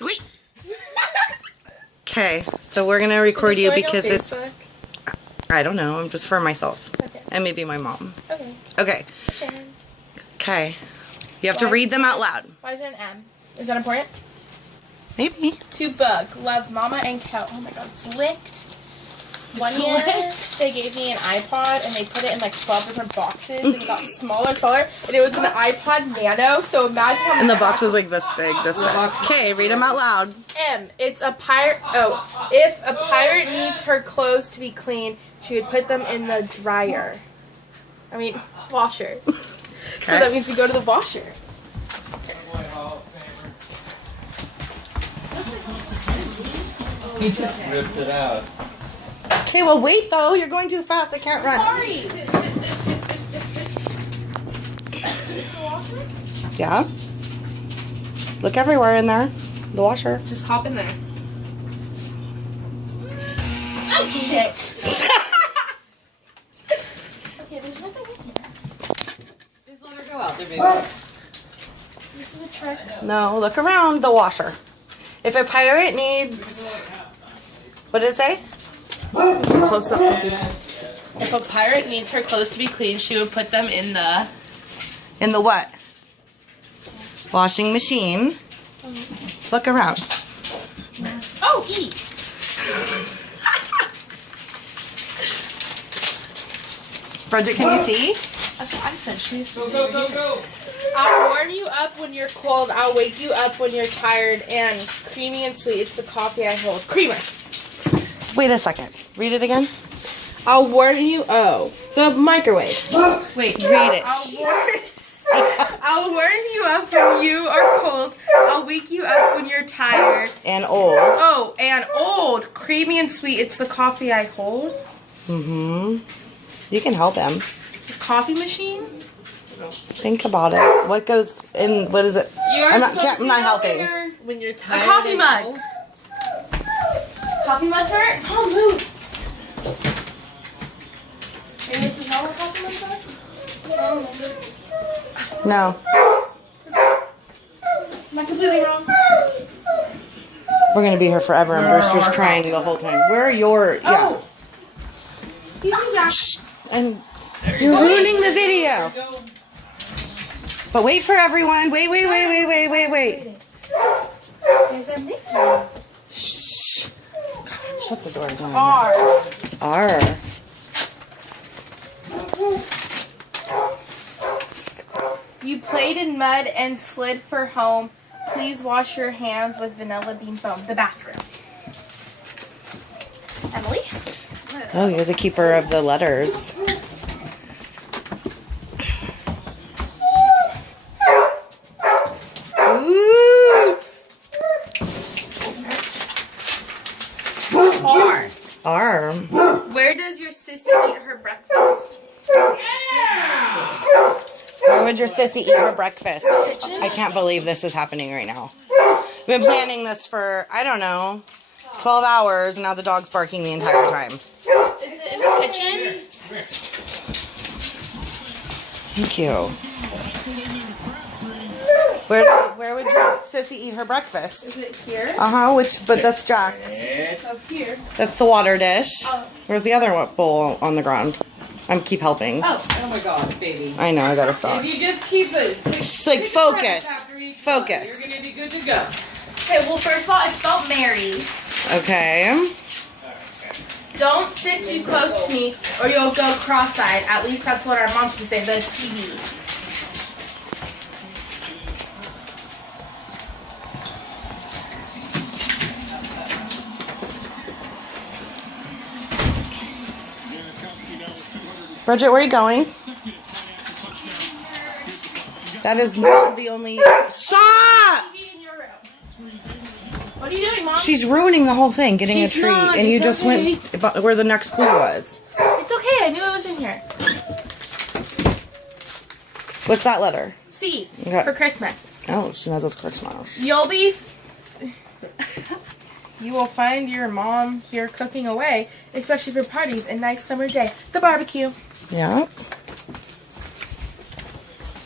Sweet. Okay, so we're gonna record you because it's. I don't know. I'm just for myself. Okay. And maybe my mom. Okay. Okay. Okay. You have to read them out loud. Why is there an M? Is that important? Maybe. To bug, love, mama, and cow. Oh my god, it's licked. One year, they gave me an iPod, and they put it in like 12 different boxes, and it got smaller color, and it was an iPod Nano, so imagine how. And the box was like this big, this box. Okay, read them out loud. M, it's a pirate. Oh, if a pirate needs her clothes to be clean, she would put them in the dryer. I mean, washer. Okay. So that means we go to the washer. He just ripped it out. Okay, well wait though. You're going too fast. I can't run. Sorry. Is this the washer? Yeah. Look everywhere in there. The washer. Just hop in there. Oh shit. Okay, there's nothing in here. Just let her go out there, baby. This is a trick. No, look around the washer. If a pirate needs... What did it say? Close up. If a pirate needs her clothes to be clean, she would put them in the... In the what? Washing machine. Look around. Oh, eat. Bridget, can you see? That's what I said. She needs to Go. I'll warm you up when you're cold. I'll wake you up when you're tired. And creamy and sweet. It's the coffee I hold. Creamer. Wait a second. Read it again. I'll warm you. Oh, the microwave. Wait, read it. I'll warm you up when you are cold. I'll wake you up when you're tired. And old. Oh, and old. Creamy and sweet. It's the coffee I hold. Mm-hmm. You can help him. The coffee machine? Think about it. What goes in, what is it? I'm not helping. When you're tired. A coffee mug. Coffee mug for it? Oh, move. Maybe this is not what coffee mugs are? No. Am I completely wrong? We're going to be here forever and Brewster's crying the whole time. Where are your, yeah. Oh. Shh. And you're ruining the video. But wait for everyone. Wait. There's a Mickey. Shh. God, shut the door. R. R. You played in mud and slid for home. Please wash your hands with vanilla bean foam. The bathroom. Emily? Oh, you're the keeper of the letters. Ooh. R. R. Where does your sissy eat her breakfast? Where would your sissy eat her breakfast? I can't believe this is happening right now. We've been planning this for, I don't know, 12 hours, and now the dog's barking the entire time. Is it in the kitchen? Thank you. Where would your sissy eat her breakfast? Is it here? But that's Jack's. So here. That's the water dish. Oh. Where's the other bowl on the ground? Keep helping. Oh. Oh my god, baby. I know, I gotta stop. If you just keep it. Just like focus. Focus. You're gonna be good to go. Okay, well, first of all, it's spelled Mary. Okay. Don't sit too close to me or you'll go cross-eyed. At least that's what our moms used to say, the TV. Bridget, where are you going? That is not the only... Stop! TV in your room. What are you doing, Mom? She's ruining the whole thing, getting a treat, and you just went where the next clue was. It's okay. I knew it was in here. What's that letter? C. Okay. For Christmas. Oh, she knows it's Christmas. You will find your mom here cooking away, especially for parties and nice summer day. The barbecue. Yeah.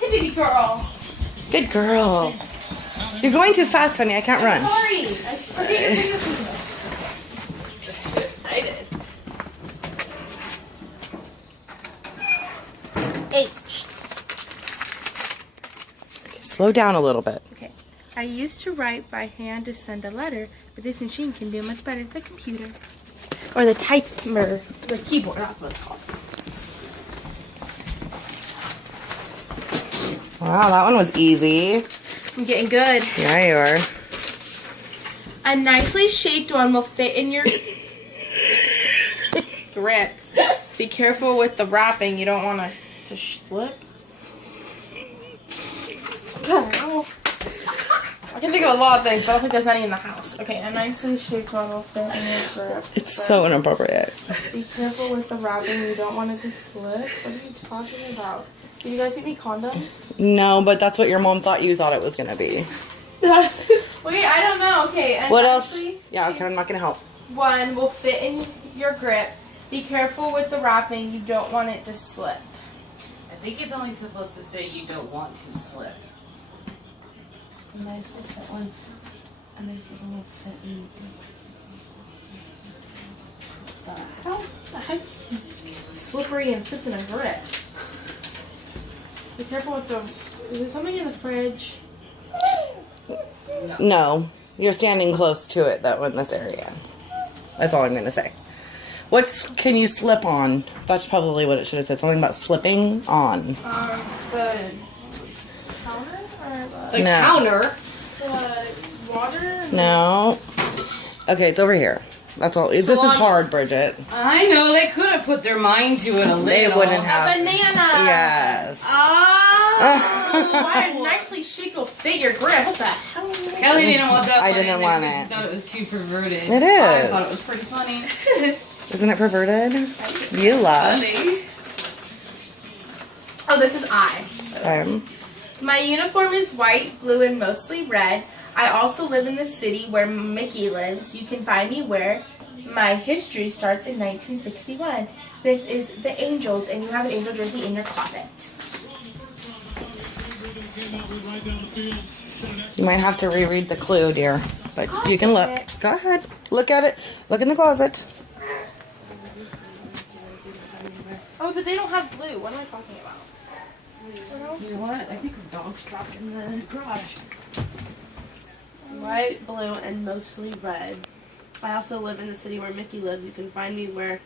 Hey, baby girl. Good girl. You're going too fast, honey. I can't run. Sorry. I forget your video business. Just too excited. H. Okay, slow down a little bit. Okay. I used to write by hand to send a letter, but this machine can do much better. The computer. Or the typer. The keyboard. That's what it's called. Wow, that one was easy. I'm getting good. Yeah, you are. A nicely shaped one will fit in your grip. Be careful with the wrapping. You don't want to slip. I can think of a lot of things, but I don't think there's any in the house. Okay, a nicely shaped one will fit in your grip. It's so inappropriate. Be careful with the wrapping. You don't want it to slip. What are you talking about? Did you guys get me condoms? No, but that's what your mom thought you thought it was going to be. Wait, I don't know. Okay, and What else? nicely Yeah, okay, I'm not going to help. one will fit in your grip. Be careful with the wrapping. You don't want it to slip. I think it's only supposed to say you don't want to slip. A nicely fit one. A nicely one will fit in. How the heck's slippery and fits in a grip? Be careful with the. Is there something in the fridge? No, you're standing close to it, though, in this area. That's all I'm going to say. Can you slip on? That's probably what it should have said. Something about slipping on. The counter or The No. counter. the water? No. Okay, it's over here. That's all. This is hard, Bridget. I know, they could have put their mind to it a little. They wouldn't A have. banana. Yes. Why a nicely shaped will fit your grip? What the hell? Kelly didn't want that I one in didn't there want because it. she thought it was too perverted. It I is. thought it was pretty funny. Isn't it perverted? You love. Funny. Oh, this is I. My uniform is white, blue, and mostly red. I also live in the city where Mickey lives. You can find me where my history starts in 1961. This is the Angels, and you have an Angel jersey in your closet. You might have to reread the clue, dear. But you can look. Go ahead. Look at it. Look in the closet. Oh, but they don't have blue. What am I talking about? You know what? I think her dog's trapped in the garage. White, blue, and mostly red. I also live in the city where Mickey lives. You can find me where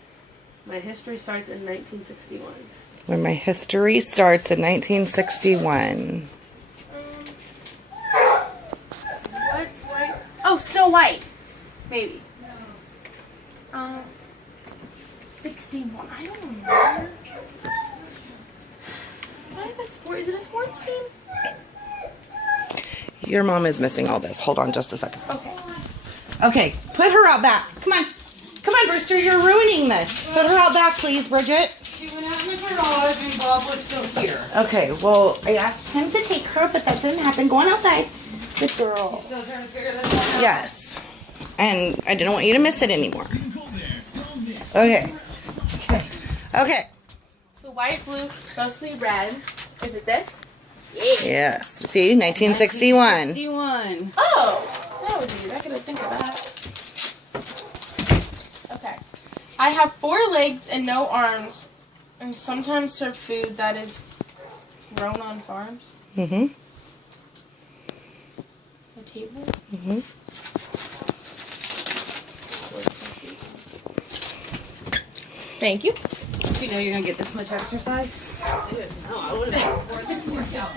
my history starts in 1961. Where my history starts in 1961. What's white? Oh, Snow White. Maybe. 61. I don't remember. Is it a sports team? Your mom is missing all this. Hold on just a second. Okay. Okay, put her out back. Come on. Come on, Brewster. You're ruining this. Put her out back, please, Bridget. She went out in the garage and Bob was still here. Okay, well, I asked him to take her, but that didn't happen. Go on outside. Good girl. Still trying to figure this one out? Yes. And I didn't want you to miss it anymore. Okay. Okay. So white, blue, mostly red. Is it this? Yes. See, 1961. 61. Oh, that was easy. I could think of that. Okay. I have 4 legs and no arms, and sometimes serve food that is grown on farms. Mm-hmm. A table. Mm-hmm. Thank you. Do you know you're going to get this much exercise? Dude, no, I would have worked out.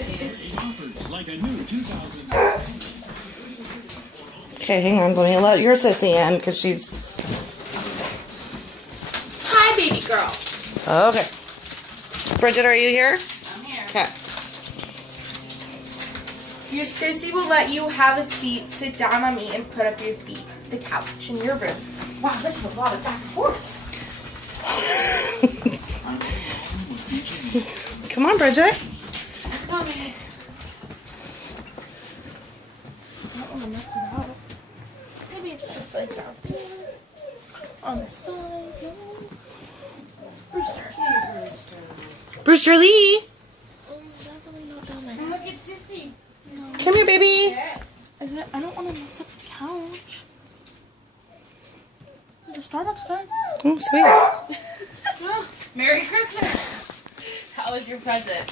Okay, hang on. Let me let your sissy in, because she's... Hi, baby girl. Okay. Bridget, are you here? I'm here. Okay. Your sissy will let you have a seat, sit down on me, and put up your feet. The couch in your room. Wow, this is a lot of back and forth. Come on, Bridget. I don't want to mess it up. Maybe it's just like down here. On the side. Brewster. Brewster Lee. Definitely not down there. Look at Sissy. Come here, baby. gonna mess up the couch. There's a Starbucks card. Oh, sweet. Well, Merry Christmas. How was your present?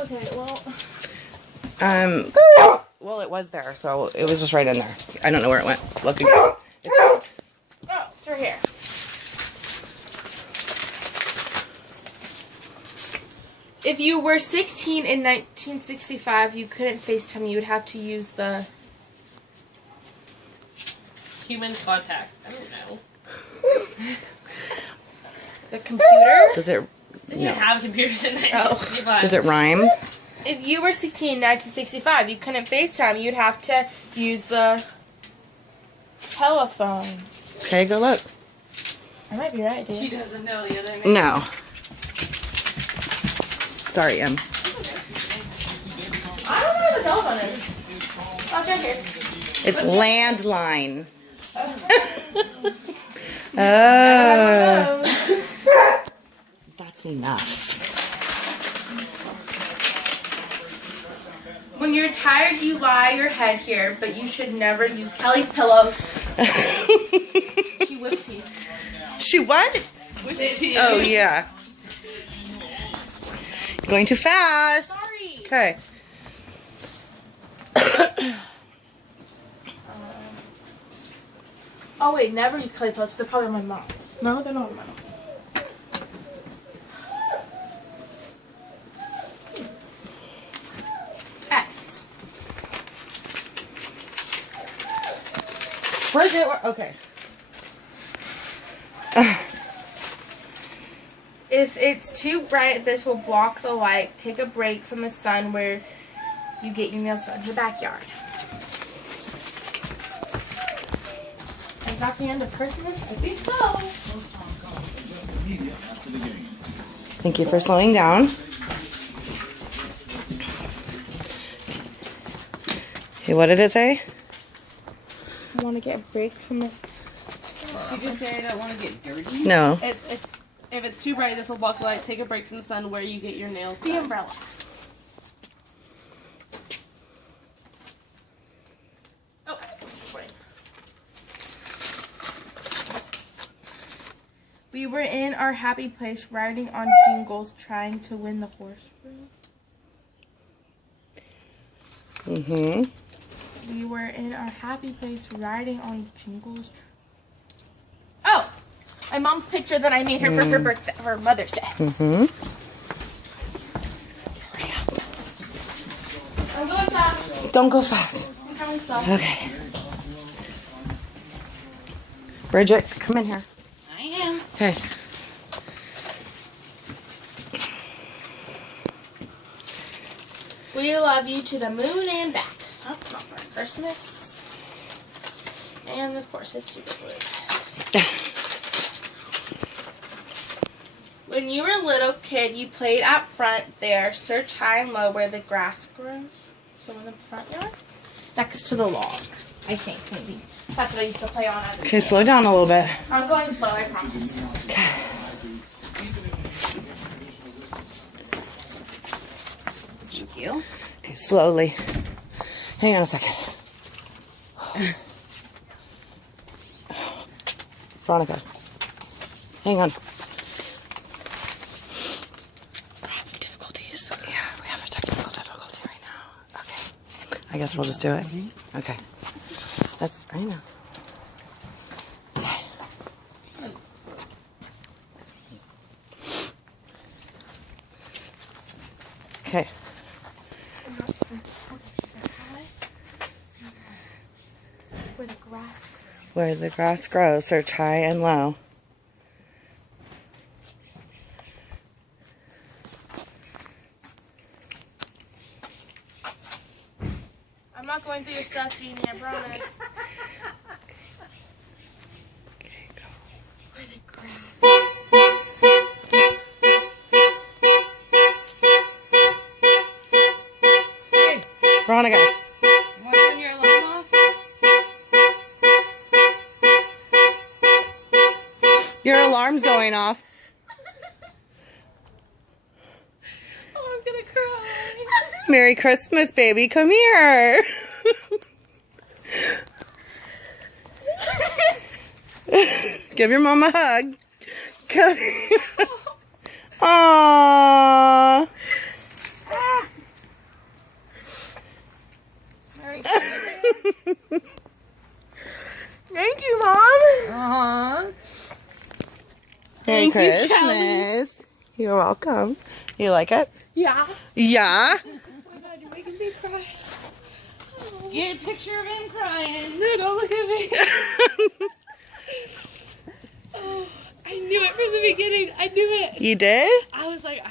Okay, well. Well, it was there, so it was just right in there. I don't know where it went. Look again. Oh, it's right here. If you were 16 in 1965, you couldn't FaceTime. You would have to use the... Human contact. I don't know. The computer? Does it? Didn't you have computers in 1965? Does it rhyme? If you were 16 in 1965, you couldn't FaceTime. You'd have to use the telephone. Okay, go look. I might be right, dude. She doesn't know the other name. No. Sorry, Em. I don't know where the telephone is. Oh, it's right here. It's landline. Oh. Oh. That's enough. When you're tired, you lie your head here, but you should never use Kelly's pillows. She whips you. She what? Oh, yeah. Going too fast. Sorry. Okay. Oh wait, never use Kelly pillows. They're probably my mom's. No, they're not my mom's. S. Where's it? Okay. If it's too bright, this will block the light. Take a break from the sun where you get your nails done in the backyard. Is that the end of Christmas? I think so. Thank you for slowing down. Okay, what did it say? I want to get a break from the... You just say I don't want to get dirty? No. If it's too bright, this will block the light. Take a break from the sun where you get your nails The done. umbrella. Oh, that's important. We were in our happy place riding on jingles trying to win the horse race. Mm-hmm. We were in our happy place riding on jingles. Oh! My mom's picture that I made her for her birthday, her Mother's Day. Mm-hmm. I'm going fast. Don't go fast. I'm coming slow. Okay. Bridget, come in here. I am. Okay. We love you to the moon and back. That's not for Christmas. And of course it's super blue. When you were a little kid, you played out front there. Search high and low where the grass grows. So in the front yard? Next to the log, I think, maybe. That's what I used to play on as a Okay, kid. slow down a little bit. I'm going slow, I promise. Thank you. Okay, slowly. Hang on a second. Veronica, hang on. We're having difficulties. Yeah, we have a technical difficulty right now. Okay. I guess we'll just do it. Okay. That's, I know. Okay. Okay. Where the grass grows. Where the grass grows, search high and low. I'm not going through your stuff, Jeannie, I promise. Okay, go. Where the grass. Hey, Veronica. you want to turn your alarm off? Your alarm's going off. Oh, I'm gonna cry. Merry Christmas, baby. Come here. Give your mom a hug. Aww. Thank you, Mom. Aww. Merry Thank you, Christmas. You're welcome. You like it? Yeah. Yeah. Oh my God, you're making me cry. Get a picture of him crying. No, don't look at me. Oh, I knew it from the beginning. I knew it. You did? I was like,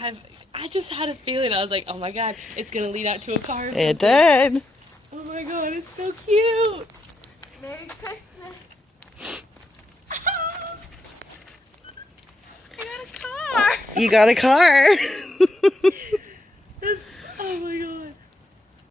I just had a feeling. I was like, oh my God, it's gonna lead out to a car. Or It something. did. Oh my God, it's so cute. Merry Christmas. I got a car. You got a car.